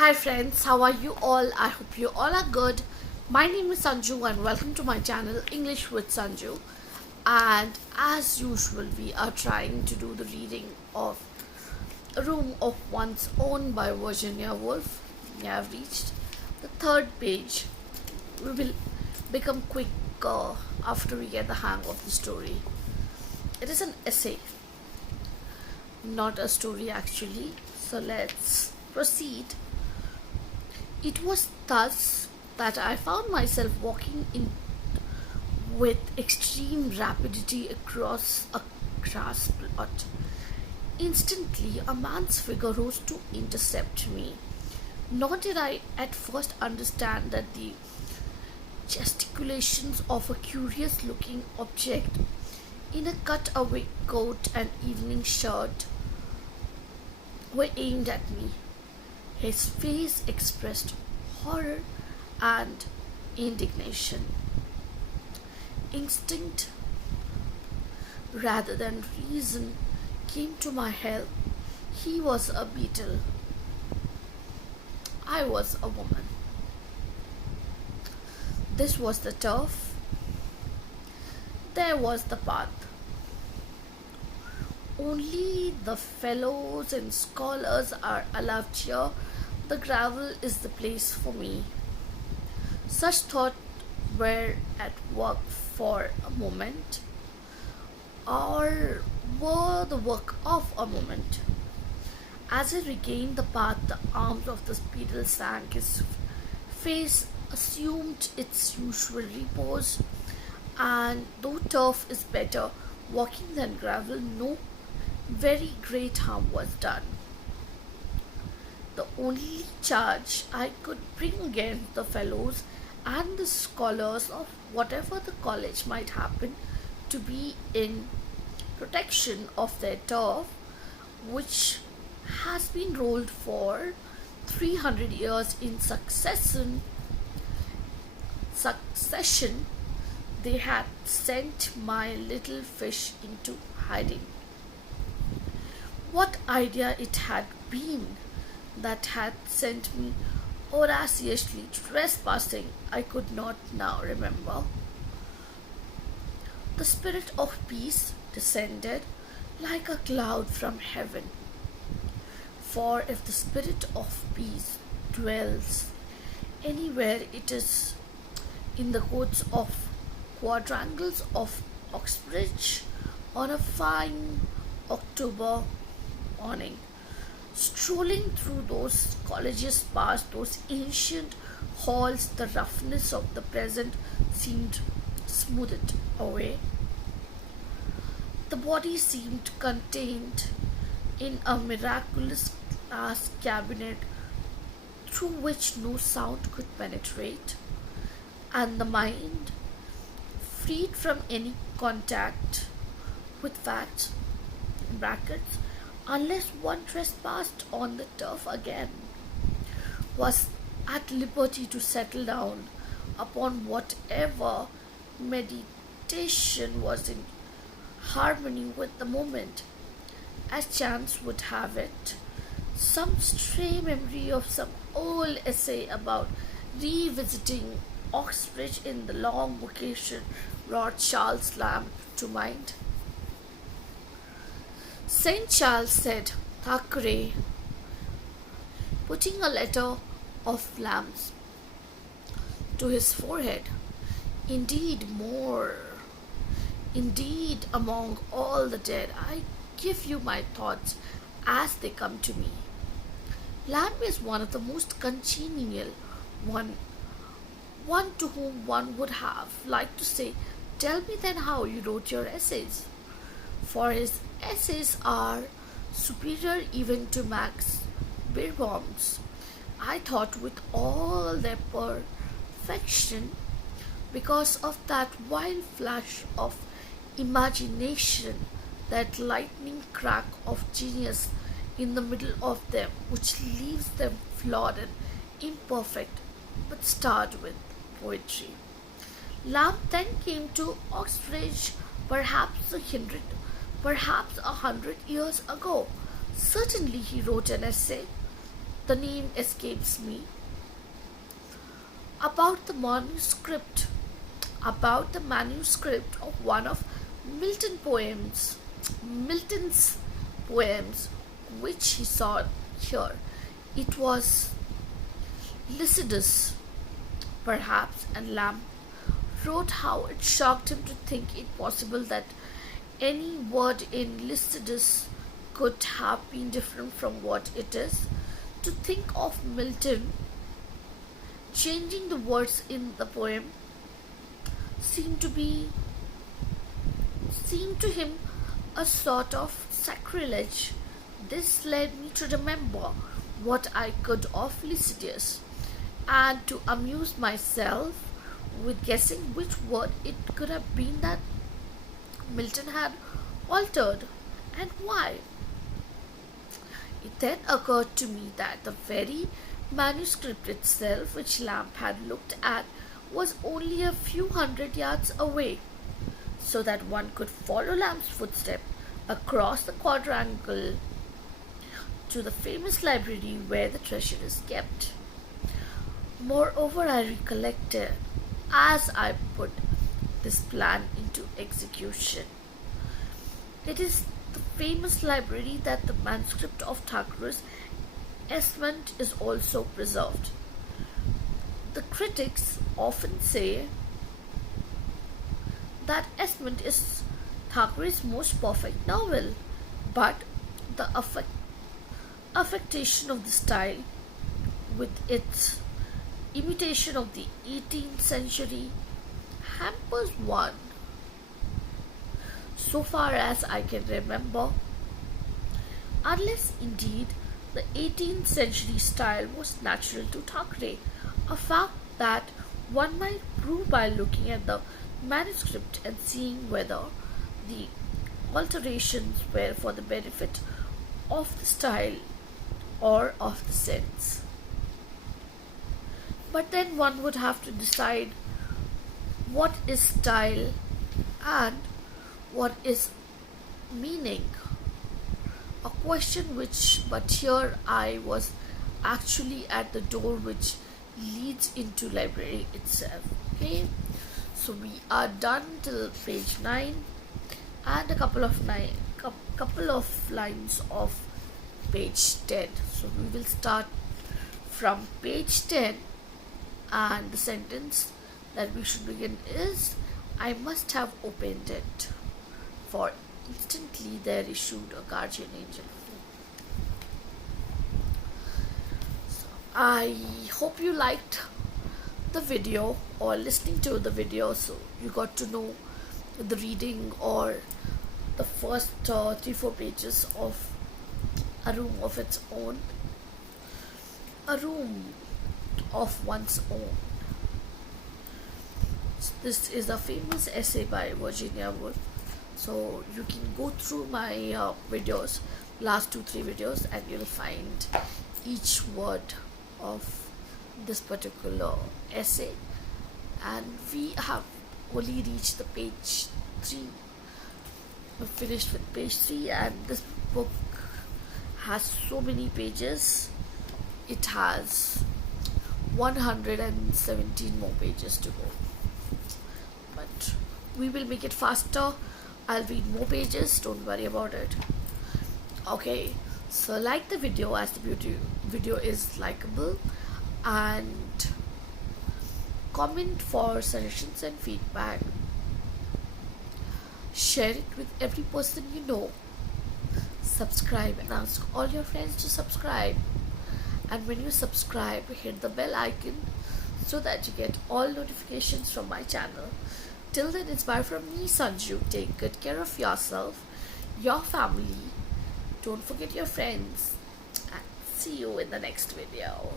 Hi friends, how are you all? I hope you all are good. My name is Sanju and welcome to my channel English with Sanju. And as usual, we are trying to do the reading of A Room of One's Own by Virginia Woolf. We have reached the third page. We will become quicker after we get the hang of the story. It is an essay, not a story actually. So let's proceed. It was thus that I found myself walking in with extreme rapidity across a grass plot. Instantly, a man's figure rose to intercept me. Nor did I at first understand that the gesticulations of a curious looking object in a cutaway coat and evening shirt were aimed at me. His face expressed horror and indignation. Instinct rather than reason came to my help. He was a beetle. I was a woman. This was the turf. There was the path. Only the fellows and scholars are allowed here. The gravel is the place for me. Such thoughts were at work for a moment, or were the work of a moment. As I regained the path, the arms of the beetle sank, his face assumed its usual repose, and though turf is better walking than gravel, no very great harm was done. The only charge I could bring against the fellows and the scholars of whatever the college might happen to be in protection of their turf, which has been rolled for 300 years in succession, they had sent my little fish into hiding. What idea it had been that had sent me audaciously trespassing, I could not now remember. The spirit of peace descended like a cloud from heaven. For if the spirit of peace dwells anywhere, it is in the courts of quadrangles of Oxbridge on a fine October morning. Strolling through those colleges past those ancient halls, the roughness of the present seemed smoothed away. The body seemed contained in a miraculous glass cabinet through which no sound could penetrate, and the mind, freed from any contact with facts, brackets, unless one trespassed on the turf again, was at liberty to settle down upon whatever meditation was in harmony with the moment. As chance would have it, some stray memory of some old essay about revisiting Oxbridge in the long vacation brought Charles Lamb to mind. St. Charles said, Thackeray, putting a letter of Lamb's to his forehead. Indeed, more. Indeed, among all the dead, I give you my thoughts as they come to me. Lamb is one of the most congenial, one to whom one would have liked to say, tell me then how you wrote your essays. For his essays are superior even to Max Beerbohm's. I thought with all their perfection, because of that wild flash of imagination, that lightning crack of genius in the middle of them, which leaves them flawed and imperfect, but starred with poetry. Lamb then came to Oxbridge, perhaps 100 years ago. Certainly he wrote an essay the name escapes me, about the manuscript, about the manuscript of one of Milton's poems, which he saw here. It was Lycidas, perhaps, and Lamb wrote how it shocked him to think it possible that any word in Lycidas could have been different from what it is. To think of Milton changing the words in the poem seemed to him a sort of sacrilege. This led me to remember what I could of Lycidas, and to amuse myself with guessing which word it could have been that Milton had altered, and why. It then occurred to me that the very manuscript itself, which Lamb had looked at, was only a few hundred yards away, so that one could follow Lamb's footstep across the quadrangle to the famous library where the treasure is kept. Moreover, I recollected, as I put this plan into execution, it is the famous library that the manuscript of Thackeray's Esmond is also preserved. The critics often say that Esmond is Thackeray's most perfect novel, but the affectation of the style, with its imitation of the 18th century, hampers one. So far as I can remember, unless indeed the 18th century style was natural to Thackeray, a fact that one might prove by looking at the manuscript and seeing whether the alterations were for the benefit of the style or of the sense. But then one would have to decide what is style and what is meaning. A question which, but here I was actually at the door which leads into library itself. Okay, so we are done till page 9 and a couple of lines of page 10. So we will start from page 10, and the sentence that we should begin is, I must have opened it, for instantly there issued a guardian angel. So I hope you liked the video or listening to the video, so you got to know the reading or the first 3-4 pages of A Room of Its Own, A Room of One's Own. This is a famous essay by Virginia Woolf. So you can go through my videos, last 2-3 videos, and you'll find each word of this particular essay. And we have only reached the page 3. We've finished with page 3, and this book has so many pages. It has 117 more pages to go. But we will make it faster. I'll read more pages, don't worry about it. Okay, so like the video, as the video is likable, and comment for suggestions and feedback. Share it with every person you know. Subscribe and ask all your friends to subscribe. And when you subscribe, hit the bell icon so that you get all notifications from my channel. Till then, it's bye from me, Sanju. Take good care of yourself, your family. Don't forget your friends. And see you in the next video.